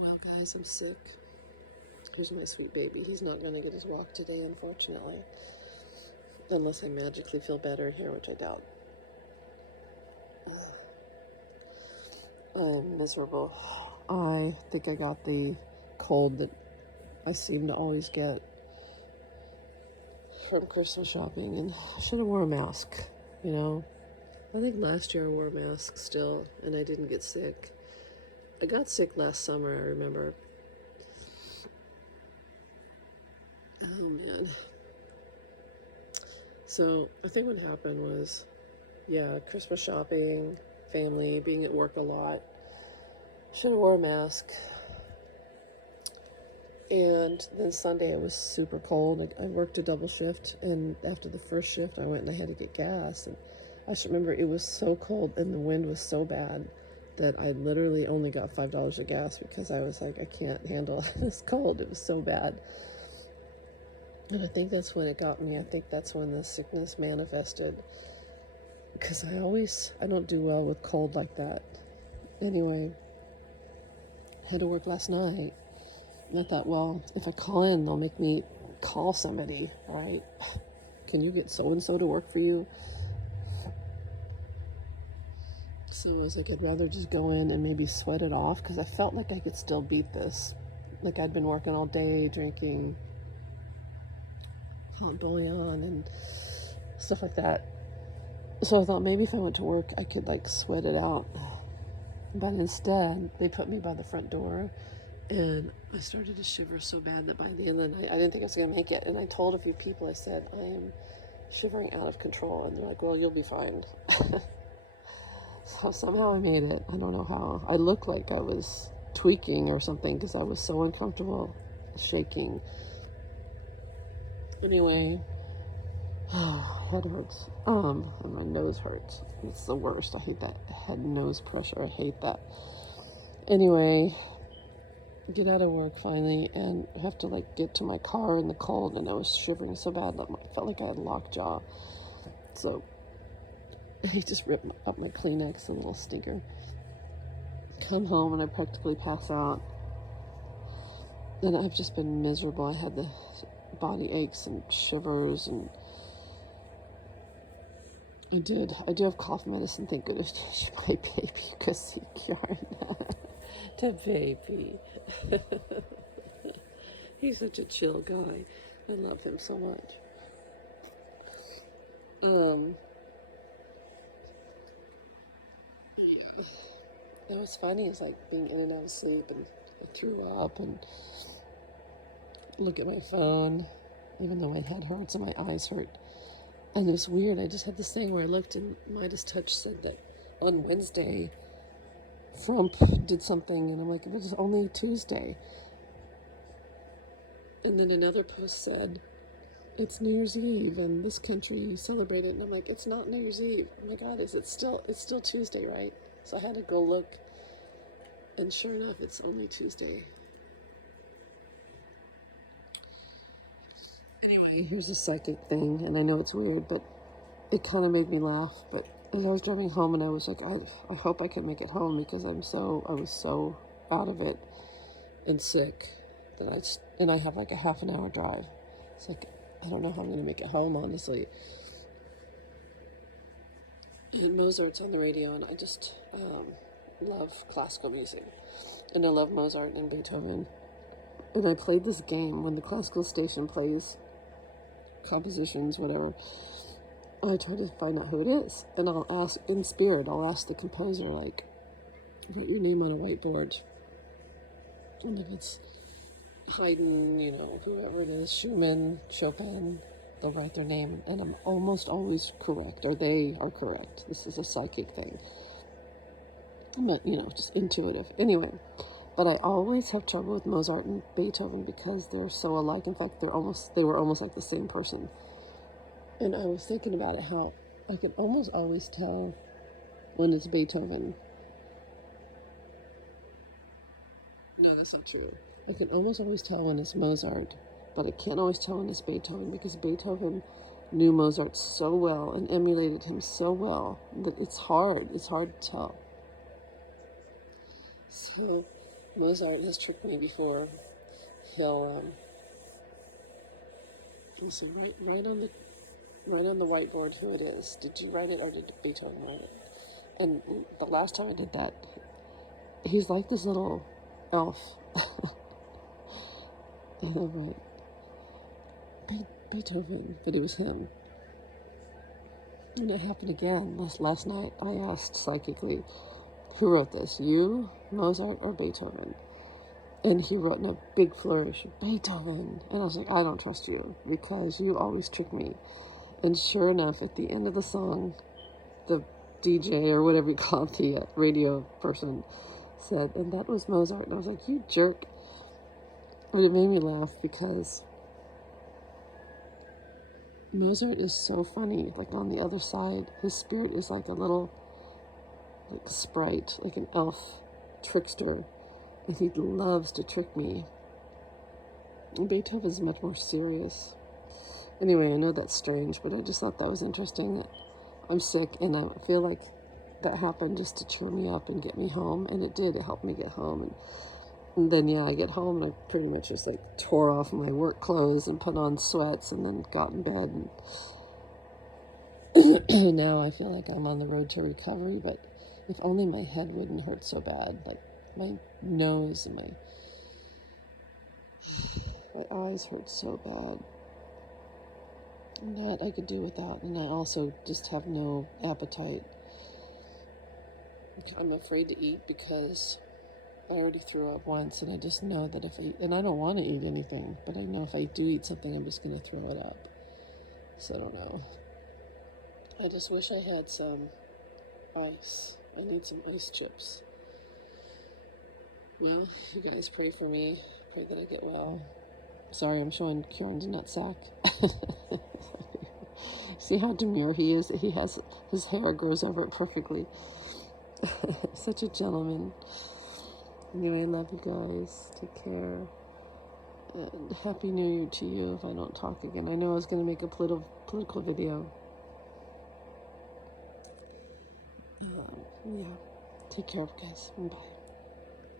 Well, guys, I'm sick. Here's my sweet baby. He's not going to get his walk today, unfortunately. Unless I magically feel better here, which I doubt. I'm miserable. I think I got the cold that I seem to always get from Christmas shopping, and I should have worn a mask, you know? I think last year I wore a mask still, and I didn't get sick. I got sick last summer, I remember. Oh, man. So, I think what happened was, yeah, Christmas shopping, family, being at work a lot. Should have wore a mask. And then Sunday it was super cold. I worked a double shift, and after the first shift I went and I had to get gas. And I just remember it was so cold and the wind was so bad that I literally only got $5 of gas because I was like, I can't handle this cold. It was so bad. And I think that's when it got me. I think that's when the sickness manifested. Because I don't do well with cold like that. Anyway, had to work last night. And I thought, well, if I call in, they'll make me call somebody. All right, can you get so-and-so to work for you? So I was like, I'd rather just go in and maybe sweat it off, because I felt like I could still beat this. Like I'd been working all day, drinking hot bouillon and stuff like that. So I thought maybe if I went to work, I could like sweat it out. But instead, they put me by the front door, and I started to shiver so bad that by the end of the night, I didn't think I was going to make it. And I told a few people, I said, I am shivering out of control. And they're like, well, you'll be fine. So somehow I made it. I don't know how. I looked like I was tweaking or something because I was so uncomfortable, shaking. Anyway, head hurts. And my nose hurts. It's the worst. I hate that head nose pressure. I hate that. Anyway, get out of work finally and have to like get to my car in the cold, and I was shivering so bad that I felt like I had lockjaw. So he just ripped up my Kleenex, a little stinker. Come home and I practically pass out. And I've just been miserable. I had the body aches and shivers, and I do have cough medicine, thank goodness. My baby, Chrissy Kjarn. To baby. He's such a chill guy. I love him so much. Yeah. It was funny, it's like being in and out of sleep, and I threw up and look at my phone, even though my head hurts and my eyes hurt. And it was weird, I just had this thing where I looked and Midas Touch said that on Wednesday Trump did something, and I'm like, it was only Tuesday. And then another post said, it's New Year's Eve and this country celebrated, and I'm like, it's not New Year's Eve. Oh my God, it's still Tuesday, right? So I had to go look, and sure enough, it's only Tuesday. Anyway, here's a psychic thing, and I know it's weird, but it kind of made me laugh. But as I was driving home, and I was like, I hope I can make it home, because I was so out of it and sick that I have like a half an hour drive. It's like, I don't know how I'm going to make it home, honestly. And Mozart's on the radio, and I just love classical music. And I love Mozart and Beethoven. And I played this game when the classical station plays compositions, whatever. I try to find out who it is. And I'll ask, in spirit, I'll ask the composer, like, write your name on a whiteboard. And if it's Haydn, whoever it is, Schumann, Chopin, they'll write their name, and I'm almost always correct, or they are correct. This is a psychic thing. I'm not, just intuitive. Anyway, but I always have trouble with Mozart and Beethoven because they're so alike. In fact, they were almost like the same person. And I was thinking about it, how I can almost always tell when it's Beethoven. No, that's not true. I can almost always tell when it's Mozart, but I can't always tell when it's Beethoven, because Beethoven knew Mozart so well and emulated him so well that it's hard to tell. So Mozart has tricked me before. He'll say right on the whiteboard who it is. Did you write it or did Beethoven write it? And the last time I did that, he's like this little elf. And I'm like, Beethoven, but it was him. And it happened again last night. I asked psychically, who wrote this? You, Mozart, or Beethoven? And he wrote in a big flourish, Beethoven. And I was like, I don't trust you because you always trick me. And sure enough, at the end of the song, the DJ or whatever you call it, the radio person said, and that was Mozart. And I was like, you jerk. But it made me laugh because Mozart is so funny. Like on the other side, his spirit is like a little sprite, like an elf trickster. And he loves to trick me. And Beethoven is much more serious. Anyway, I know that's strange, but I just thought that was interesting. I'm sick, and I feel like that happened just to cheer me up and get me home. And it did. It helped me get home. And then, yeah, I get home, and I pretty much just, like, tore off my work clothes and put on sweats and then got in bed. And now I feel like I'm on the road to recovery, but if only my head wouldn't hurt so bad. Like, my nose and my eyes hurt so bad. And that I could do without. And I also just have no appetite. I'm afraid to eat because I already threw up once, and I just know that if I eat, and I don't want to eat anything, but I know if I do eat something, I'm just going to throw it up. So I don't know. I just wish I had some ice. I need some ice chips. Well, you guys pray for me. Pray that I get well. Sorry, I'm showing Kieran's nutsack. See how demure he is? He has, his hair grows over it perfectly. Such a gentleman. Anyway, I love you guys. Take care. And Happy New Year to you if I don't talk again. I know I was going to make a political video. Yeah. Take care, guys. Bye.